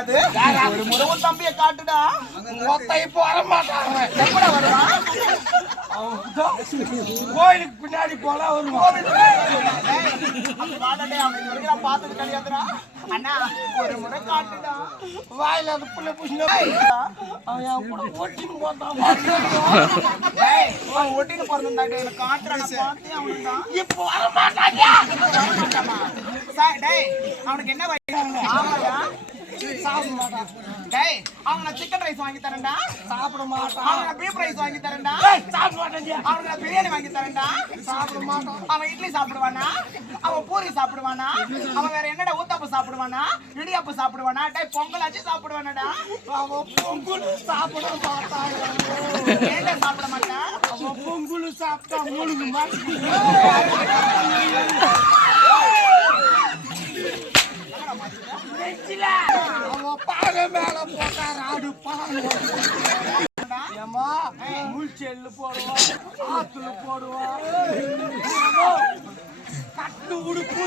ஒரு முருகன் தம்பிய காட்டுடா. மொத்த இப்போ வரமாட்டாங்க. எப்படா வருவான்? கோயிலுக்கு பின்னாடி போனா வருவான். அவன் பார்த்தது கிடையாதுடா. அண்ணா ஒரு முறை காட்டுடா. வாயில அது புள்ள புஷ்ண அவன் கூட ஓட்டின்னு போட்டான். அவன் ஒட்டின்னு பிறந்தாங்க. எனக்கு காட்டுறான் பார்த்தே அவனுக்கு தான். இப்போ வரமாட்டாங்க. அவனுக்கு என்ன ஆமாடா சாப்பிட மாட்டான். டேய் அவங்க சிக்கன் ரைஸ் வாங்கி தரேன்டா. சாப்பிட மாட்டான். அவங்க பீஃப் ரைஸ் வாங்கி தரேன்டா. சாப்பிட மாட்டேன். அவங்க பிரியாணி வாங்கி தரேன்டா. சாப்பிட மாட்டான். அவன் இட்லி சாப்பிடுவானா? அவன் பூரி சாப்பிடுவானா? அவன் வேற என்னடா ஊத்தாப்பு சாப்பிடுவானா? இடியாப்பு சாப்பிடுவானா? டேய் பொங்கல் ஆச்சு சாப்பிடுவானடா. அவன் பொங்கல் சாப்பிட மாட்டான். ஏன்டா சாப்பிட மாட்டான்? அவன் பொங்கல் சாப்பிட்டா முழுகு மாட்டான். அவன் பாறை மேல போட்டா ராடு ஏமா முள்செல்லு போடுவான், ஆத்துல போடுவான், கட்டு உடுப்பு